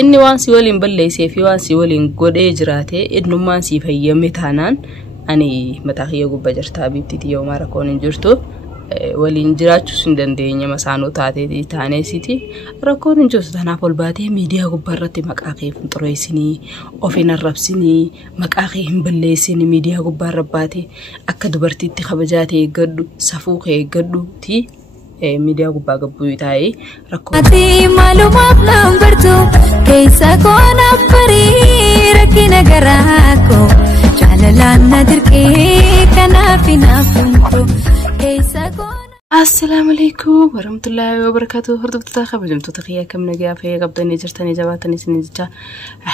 inni waan si waliin balleessee fi waan si waliin godhee jiraate innummaan si fayyame taanaan ani mataa kiyya gubbaa jirtaa biibtitii yoo rakoon hin jirtu waliin jiraachuu hin dandeenye masaanoo taatee taaneesiti rakoon hin jirtu tanaaf ol baatee miidiyaa gubbaa irratti maqaa kee hin xureessinii ofiin arrabsinii maqaa kee hin balleessinii miidiyaa gubbaa irra baatee akka dubartiitti kabajaatee eeggadhu safuu kee eeggadhuuti media gubbaa gabbuu taa'ee rakkoo ati maalumaaf lambartu keessa koona barii rakkina garaako jaalalaan na dirqee kanaaf hinaafuntu keessa koona. Assalamu alaikum warahmatullahi wabarakatuh. Hordoftoota kabajamtoota kiyya kam nagaa fayyaa qabdanii jirtanii jabaatanii isin jecha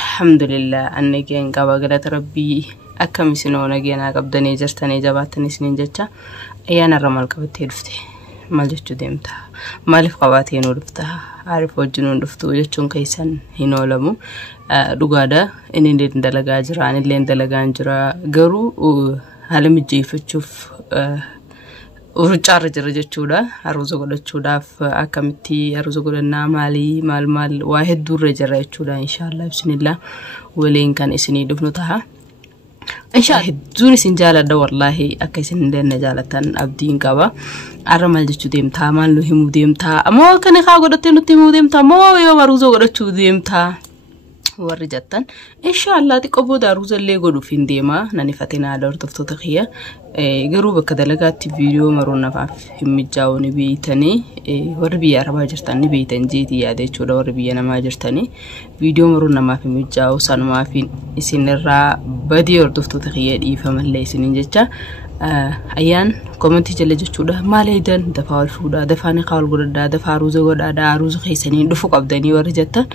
alhamdulillah annageen qaba galata rabbii akkam isinoo nageena qabdanii jirtanii jabaatanii isin jecha ayyaana ramal qabattee dhufte. Maal jechuu deemta maaliif qabaatee nu dhufta arif wajjin dhuftu jechuun keessan hin oolamu dhugaadha inni dalagaa jira anillee dalagaa jira garuu haala mijeeffachuuf urcaarra jira jechuudha aruuza godhachuudhaaf akkamitti aruuza godhannaa maal waa hedduurra jira jechuudha inshallah bismillah waliin kan isinii dhufnu ta'a inshallah hedduun isin jaaladha wallahi akka isin indenne jaalatan abdiin qaba arra maal jechuu deemtaa maal nu himuu deemtaa ammoo kan kaa godhattee nutti himuu deemtaa moo yoo aruuza godhachuu deemtaa warri jattan inshallah xiqqoo booda aruuza illee godhuuf hin deema nani fatina hordoftoota kiyya garuu bakka dalagaatti viidiyoo maroon nafaaf hin mijaa'u ni beeytanii warri biyya arabaa jirtan ni beeytan jeetii yaada jechuudha warri biyya namaa jirtanii viidiyoo maroon namaaf hin mijaa'u sanumaaf isinirraa badii hordoftoota kiyya dhiifamallee isiniin jecha ayyaan komentii jala jechuudha maaleedan dafaa wal fuudha dafaani qaal godhadhaa dafaa aruuza godhaadhaa aruuza keessanii dhufu qabdanii warri jattan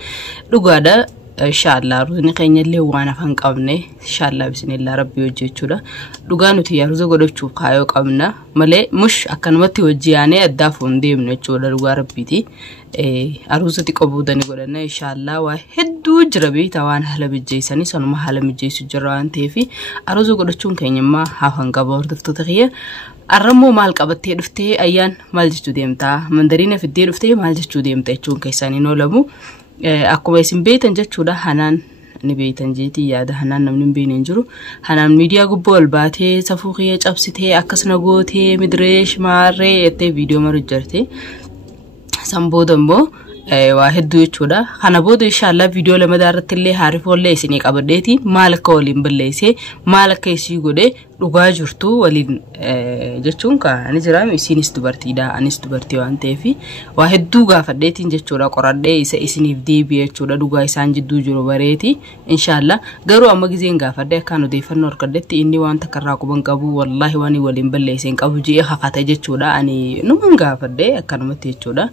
dhugaadha inshallah aruuzni keenyallee waan afan qabne inshallah bismillah rabbi hojjechuudha dhugaa nuti aruuza godhachuuf kaayoo qabna malee mush akkanumatti hojjiyaanee addaaf hin deemne jechuudha dhugaa rabbiiti aruuza xiqqoo boodani godhanna inshallah waa hedduu jira beeyta waan haala mijeessanii sanuma haala mijeessu jira waan ta'eef aruuza godhachuun keenyammaa hafan qaba hordoftoota kiyya arrammoo maal qabattee dhuftee ayyaan maal jechuu deemtaa mandariina fiddee dhuftee maal jechuu deemta jechuun keessan hin oolamu akkuma isin beeytan jechuudha hanaan ni beeytan jeetii yaada hanaan namni hin beeyne jiru hanaan miidiyaa gubboo ol baatee safuu kiyya cabsitee akkasuma gootee midreesh maarree jettee viidiyoo maru jirte san booda immoo waa hedduu jechuudha kana booda inshallah viidiyoo lama daarratti illee haarifoollee isinii qabadheeti maal akka waliin balleessee maal akka isii godhee dhugaa jirtu waliin jechuun kan jiraam isinis dubartiidha anis dubartii waan ta'eef waa hedduu gaafadheetiin jechuudha qoradhee isa isiniif deebi'ee jechuudha dhugaa isaan jidduu jiru bareeti inshallah garuu amma gizeen gaafadhee akkaan odeeffannoo argadhetti inni waan takkarraa quban qabu wallahi waan waliin balleesseen qabu jee hafata jechuudha ani numan gaafadhee akkanumatti jechuudha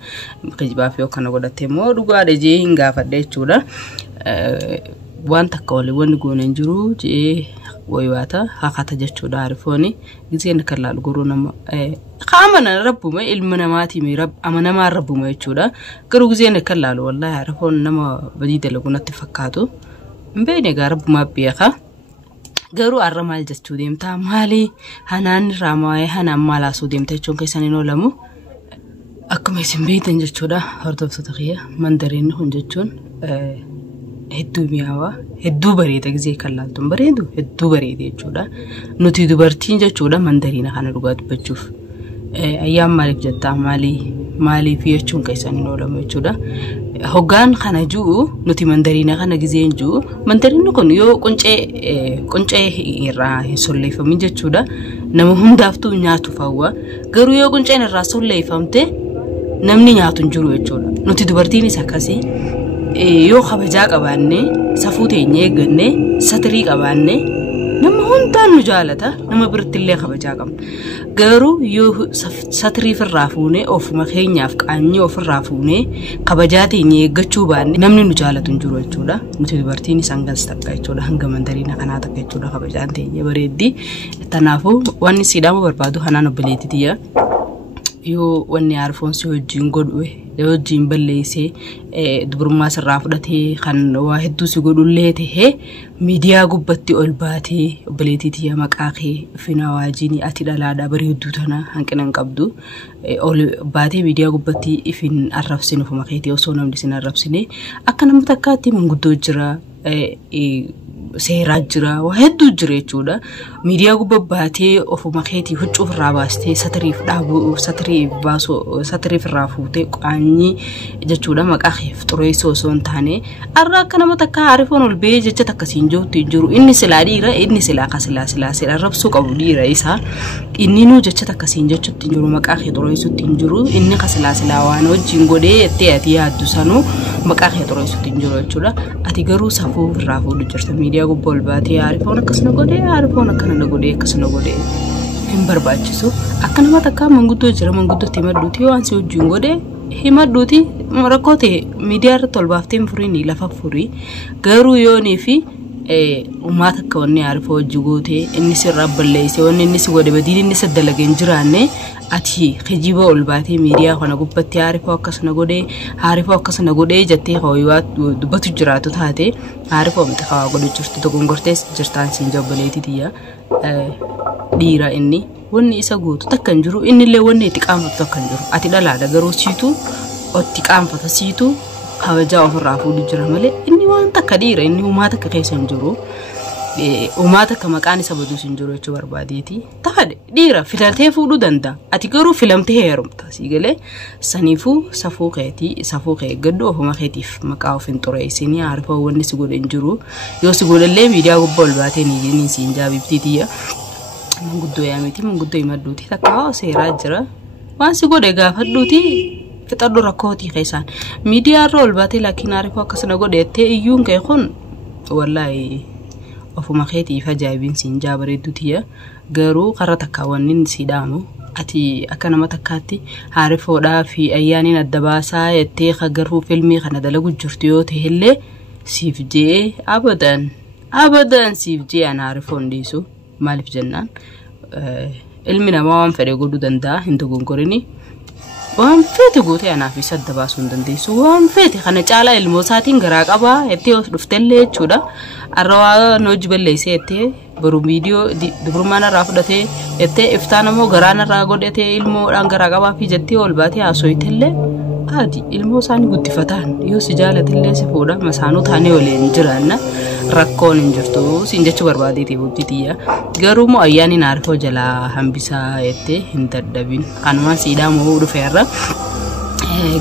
kijibaaf yoo kana godhatte moo dhugaadha jee hin gaafadhee jechuudha waan takka waliin goonen jiru jee waywaata hakata jechuudha arifooni gizeen kallal guru nama qaamana rabbuma ilma namaati mi rabb amanama rabbuma jechuudha garuu gizeen kallal wallahi arifoon nama badida lagunatti fakkaatu mbeene ga rabbuma beeka garuu arra maal jechuu deemtaa maali hanaan raamaay hanaan mala soo deemta jechuun keessan hin oolamu akkuma isin beeytan jechuudha hordoftoota kiyya mandariin kun jechuun hedduu mi'aawa hedduu bareeda gizee kallaaltuun bareedu hedduu bareeda jechuudha nuti dubartiin jechuudha mandariina kana dhugaa dubbachuuf ayyaan maaliif jettaa maaliif jechuun keessan hin oolamu jechuudha hoggaan kana jiru nuti mandariina kana gizeen jiru mandariinni kun yoo quncee irraa hin solleeffamin jechuudha nama hundaaftuu nyaatu fawwa garuu yoo qunceen irraa solleeffamte namni nyaatu hin jiru jechuudha nuti dubartiinis akkasii yoo kabajaa qabaanne safuu teenyee eegganne satirii qabaanne nama hundaan nu jaalata nama biratti illee kabajaa qabna garuu yoo satirii firraa fuune ofuma keenyaaf qaanyee ofirraa fuune kabajaa teenyee eeggachuu baanne namni nu jaalatu hin jiru jechuudha nuti dubartiin isaan gas takka jechuudha hanga mandariina kanaa takka jechuudha kabajaan teenyee bareeddi tanaafuu wanni siidhamu barbaadu hanaan obboleettiya yoo wanni arfoon si wajjin godhu wajjin balleessee dubrummaa sirraa fudhatee kan waa hedduu si godhullee ta'e miidiyaa gubbatti ol baatee obboleettii maqaa kee fina waajiin ati dhalaadhaa bareedduu tana hanqina hin qabdu ol baatee miidiyaa gubbatti ifin arrabsinu ofuma keetii osoo namni sin arrabsine akka nama takkaatti manguddoo jira seeraa jira waa hedduu jira jechuudha miidiyaa gubba baatee ofuma keetii huccuu irraa baastee satiriif dhaabu satiriif irraa fuutee qaanyii jechuudha maqaa keef xureessoo osoo hin taane arra akka nama takka arifoon ol bee jecha takkasiin jiru inni silaa dhiira inni silaa kasilaa arrabsuu qabu dhiira isaa inni nuu jecha takkasiin jechuutti jiru maqaa kee xureessuutti jiru inni kasilaa waan wajjin godhee ettee ati yaaddu sanuu maqaa kee xureessuutti jiru jechuudha ati garuu safuu irraa fuudhu jirta miidiyaa gubbol baatee arifoon akkasna godhee arifoon akkana godhee akkasna godhee hin barbaachisu akka nama takka manguddoo jira manguddootti himadhuuti waan si wajjin godhee himadhuuti rakkoote miidiyaa irratti ol baaftee furii lafa furii garuu yoonii fi uummata akka wanni arifoo wajji gootee inni sirraa balleessee wanni inni si godhe badiin inni saddalaga hin jiraanne ati kijiba ol baatee miidiyaa kana gubbatti arifoo akkasna godhee jettee hooyyaa dubbatu jiraatu taate arifoo miti hawaa godhu jirtu dogongortees jirtaan siin jobbaleetitiya dhiira inni wanni isa gootu takka hin jiru innillee wanni itti qaanfatu takka hin jiru ati dhalaadha garuu siitu otti qaanfata siitu kabajaa ofirraa fuudhu jira malee inni waan takka dhiira inni uummata akka keessa hin jiru uummata akka maqaan isa baduus hin jiru jechuu barbaadeeti taade dhiira filatee fuudhuu danda'a ati garuu filamtee heerumta siigalee saniifuu safuu kee gaddu ofuma keetiif maqaa of hin xureessinii arifoo wanni si godhe hin jiru yoo si godhallee miidiyaa gubbaa ol baatee ni siin jaabibtiitiyya manguddoo yaamiti manguddoo himadhuuti takka seeraa jira waan si godhe gaafadhuuti fixadhu rakkooti keessaan miidiyaa irra ol baatee laakiin arifoo akkasna godheettee iyyuun kee kun wallaahi ofuma keetiif ajaa'ibin siin jaabareedduutiya garuu karra takka wannin si dhaamu ati akka nama takkaatti harifoodhaa fi ayyaaniin adda baasaa jettee garuu filmii kana dalagu jirtu yoo ta'ellee siif jee abadan siif jee ana harifoon dhiisu maaliif jennaan ilmi namaa waan fedhe godhuu danda'a hin dogongorini waan feete gootee anaaf isa adda baasuu hin dandeessu waan feete kana caalaa ilmoo isaatiin garaa qabaa jettee of dhuftellee jechuudha arrawaa nooji balleessee jettee baruu viidiyoo dubrummaan irraa fudhatee jettee iftaan immoo garaan irraa godhatee ilmoodhaan garaa qabaa fi jettee ol baatee haasooyitellee ati ilmoo isaanii guddifataan yoo si jaalatillee si fuudha masaanuu taanee waliin jiraanna rakkoon hin jirtu siin jechuu barbaadeeti hojjetiyya garuu moo ayyaaniin arifoo jalaa hambisaa jettee hin dadhabin kanumaan siidhaa moo dhufeerra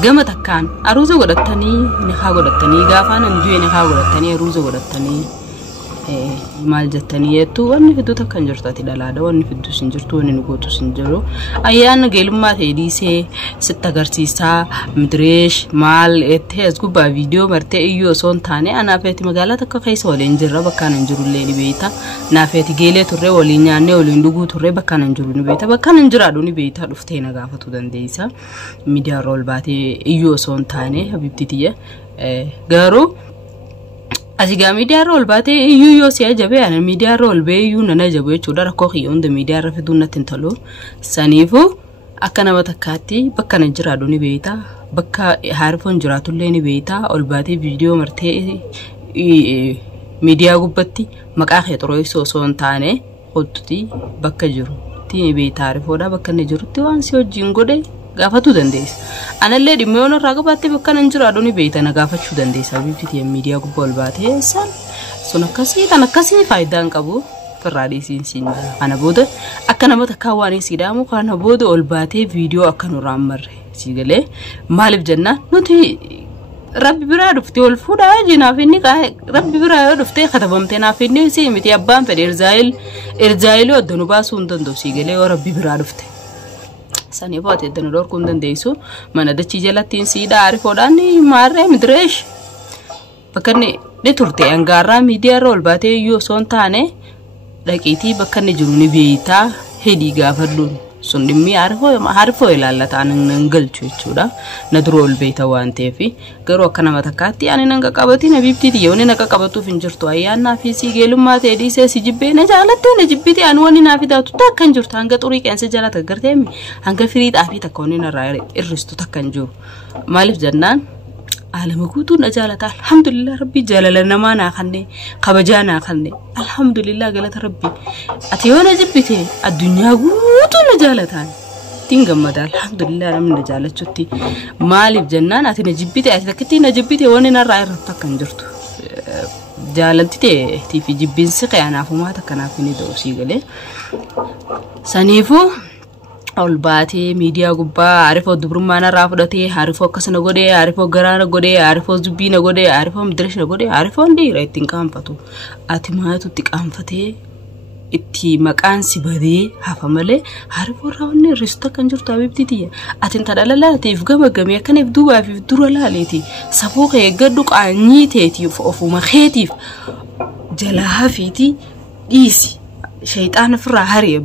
gama takkaan aruuza godhattanii niqaa godhattanii gaafaan du'e niqaa godhattanii aruuza godhattanii maal jettanii jettu wanni fidduu takka hin jirtu ati dhalaadha wanni fidduu sin jirtu wanni nu gootu sin jiru ayyaana geelummaa ta'e dhiisee sitti agarsiisaa midreesh maal ettee as gubbaa viidiyoo martee iyyuu osoo hin taane anaafeeti magaalaa takka keessa waliin jirra bakkaan hin jirullee ni beeyta naafeeti geelee turree waliin nyaannee waliin dhuguu turree bakkaan hin jiru ni beeyta bakkaan hin jiraadhu ni beeyta dhuftee na gaafatuu dandeessa miidiyaa irra ol baatee iyyuu osoo hin taane habibtitiyya garuu asigaa miidiyaa irra ol baatee iyyuu yoo si ajabe ana miidiyaa irra ol bee iyyuu nana ajabu jechuudha rakkoo kiyya hunda miidiyaa irra fiduun natti hin tolu saniifuu akka nama takkaatti bakka na jiraadhu ni beeyta bakka harifoon jiraatullee ni beeyta ol baatee viidiyoo martee miidiyaa gubbatti maqaa kee xureessuu osoo hin taane qottuti bakka jiru ni beeyta harifoodha bakka inni jirutti waan si wajjin godhe gaafatu dandeessa anallee dhimmoon irraa qabaatti bakka nan jiraadhu ni beeyta na gaafachuu dandeessa biifti miidiyaa gubbaa ol baatee sun akkasii faayidaan qabu firraadhiisiin siin kana booda akka nama takkaa waan siidhaamu kana booda ol baatee viidiyoo akka nurraan marre siigalee maaliif jennaan nuti rabbi biraa dhuftee ol fuudhaa jinaaf inni rabbi biraa yoo dhuftee katabamtee naaf inni si miti abbaan fedhe irzaayilii oddonu baasuu hin danda'u siigalee yoo rabbi biraa dhufte sanii baate dana dorku hin dandeessu mana dachii jalattiin siidhaa arifoodhaan maarree midreesh bakka inni turte angaarraa miidiyaa irra ol baatee iyyuu osoo hin taane dhaqiitii bakka inni jiru ni beeytaa hedii gaafadhuun سندمي عارفه إلى الله تعالى ننقل شودا ندرول بيت وانتي في قروا كنا متكاتي يعني ننقل كابتي نبي بتدي يوني ننقل كابتو في نجرتو أيانا في سيجلو ما تدي سيجيبه نجالته نجيبتي أنواني نافيدا تتكن جرت هنگا طريق أنسى جالة تقدرتهم هنگا فريد أفي تكونين الرأي الرستو تكن جو مالف جنان عالم كوتو نجالة الحمد لله ربي جلالنا ما ناخني خبجانا خني الحمد لله قالت ربي أتيونا جبتي الدنيا كوتو نجالة تينغم مدى الحمد لله من نجالة شتي مالي بجنان أتي نجبتي أتكتي نجبتي وانا نرأي ربطا كنجرتو جالتي تي في جبين سقي أنا فما تكنا فيني دوسي قلي سنيفو أولباتي ميديا غبا عارفو دبرمانا رافضتي عارفو كسنا غودي عارفو غرانا غودي عارفو زبينا غودي عارفو مدرش غودي عارفو ندي رايتين كامفتو اتماتو تيكامفتي اتي مكان سيبدي حفمله عارفو راوني ريستا كنجرتو حبيبتي اتين تدللا تيف غمغم يكن يبدوا في درولا ليتي سفوق يغدق انيتي فوفو مخيتيف جلاها فيتي ديسي شيطان فرع هري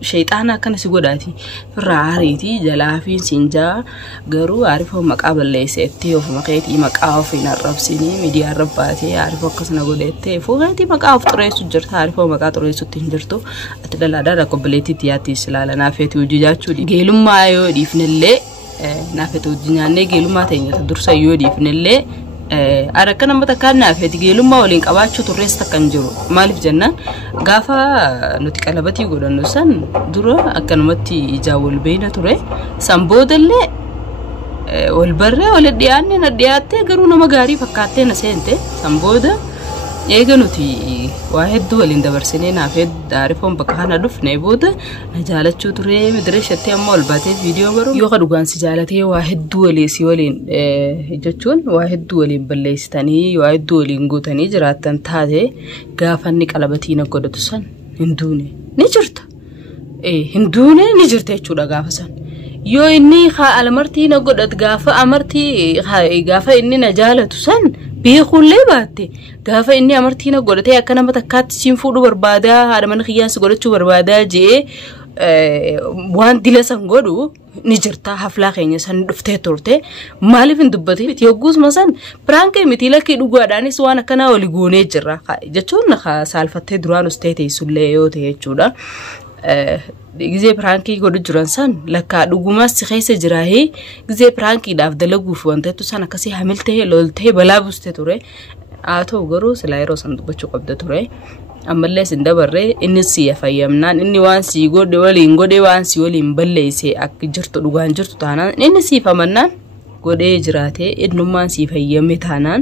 شيطانا كان سيغوداتي فرع هريتي جلافين سينجا غرو عارفو مقابل ليسيتي وفي مقيتي مقاف فينا ربسيني ميديا رباتي عارفو كسنا غوديتي فوغاتي مقاف طريسو جرت عارفو مقا طريسو تنجرتو اتدلا دادا كوبليتي تياتي سلالا نافيتي وجيجاچو غيلوما يو ديفنلي نافيتو جيناني غيلوما تينيا تدرسا يو ديفنلي أركنا متكلنا في تجيلهم ما ولين كباشو توريستا كنجرو مالف جنة غافا نتكلمتي يقولون نسان درا أكنمتي يجاول بينا توري سامبود اللي والبرة والديانة ندياتي قرونا مغاري فكاتي نسينتي سامبودا يجنوتي واحد دول دبرسنين نافد عارفهم بكهنا دف نيبودا نجالت شو تري مدرسة تيمول باتي فيديو برو يوخدوغان سجالتي واحد دول سيولين جتشون واحد دول بليستاني واحد دول نقوتاني جراتان تاده غافن نقلبتي نقودتسان هندوني نجرت هندوني نجرت يچودا غافسان يو إني خا ألمرتي نقودت غافا أمرتي غافا إني نجالتسان بيقول لي باتي غافا إني أمرتينا قولتي أكنا متكات سينفودو بربادا هذا من خياس قولتشو بربادا جي وان ديلسان قولو نجرتا حفلا خيني سان دفتة تورتي مالي فين دبتي يوجوز مثلا برانكي مثيلا كي دوغاداني سوانا كنا ولغوني جرا جاتشون خا سالفته دران استيتي سوليو تيچودا gize pranki godu juransan laka dugumas xeyse jirahe gize pranki daf dalagu fonte to sana kasi hamilte lolte balabuste ture ato goro selairo sandu bachu qabda ture amalle sinda barre inisi yafayamnan inni wansi gode wali ngode wansi wali mballeyse ak jirto dugan jirto tanan inisi famannan gode jirate idnuman si fayyame tanan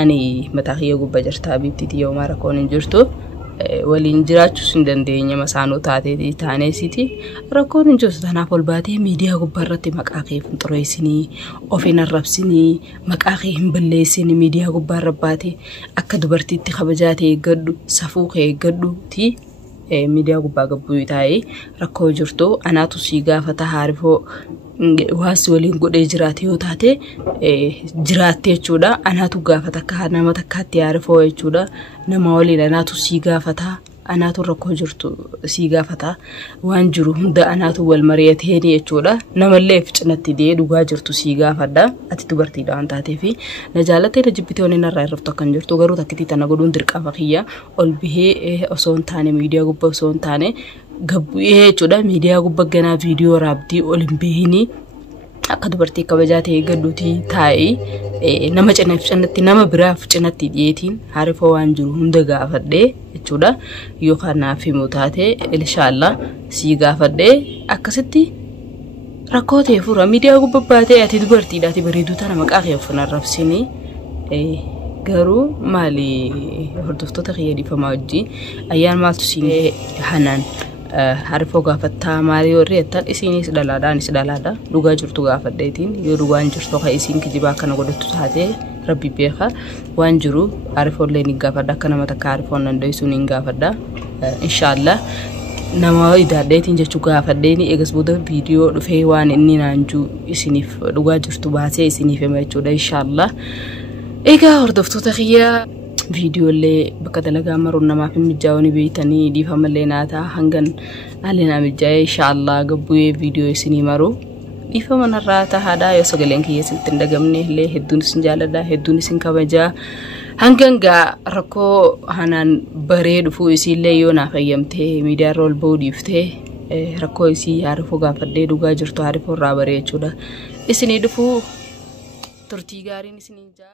ani mataxiya gubba jirta bibtiti yawmara konin jirto ولين جراتشو سندندينيا مسانو تاتي دي تاني سيتي ركون جوز دانا فولباتي ميديا غبرتي مقاقي فنطريسيني اوفين الربسيني مقاقي همبليسيني ميديا غبرباتي اكد برتي تخبجاتي قدو سفوقي قدو تي ميديا غباغبو تاي ركو جرتو انا تو سيغا فتحارفو واسي ولين غودي جراتي وتاتي جراتي چودا انا تو غافتا كانا متكاتي يعرفو چودا نما ولين انا تو سيغا فتا انا تو ركو جرتو سيغا فتا وان جرو هند انا تو والمريت هيني چودا نما ليف چنتي دي دوغا جرتو سيغا فدا اتي تبرتي دان تاتي في نجالتي رجبتي وننا رفتا كان جرتو غرو تكتي تنغدون درقا فخيا اول به اسون تاني ميديا غوب اسون تاني غبويه چودا ميديا غبغنا فيديو رابدي اولمبيني akad barti kabajate gaduti tai nama cenati nama braf cenati dietin harifo wanjuru hunda gafade chuda yo khana fi mutate inshallah si gafade akasiti rakote fura media gubbate ati dubarti dati baridu tana maqaqiya funa rafsini garu mali hordofto takhiyadi famawji ayan maltu sini hanan harifo gafata mari oriyatan isini sidalada duga jurtu gafadaitin yo dugan jurtu kha isin kijiba kana godatu taate rabbi beha wanjuru harifo leni gafada kana mata harifo nando isuni gafada inshallah nama idadaitin jechu gafadeni egas boda video do fe wan inni nanju isinif duga jurtu baase isinif mechuda inshallah ega hordofto takhiya فيديو اللي بكتلقى مرنا ما في متجاوني بيتني دي فملي ناتا هنغن علينا متجاي إن شاء الله قبوي فيديو يسيني مرو دي فمن الراتا هذا يسوغلين كي يسنتن دقمني اللي هدون سنجالة دا هدون سنكبجا هنغن غا ركو هنان بريد فويسي اللي يونا فيمته ميديا رول بود يفته ركو يسي يعرفو غافده دوغا جرتو عارفو رابري چودا اسني دفو ترتيغاري نسني جا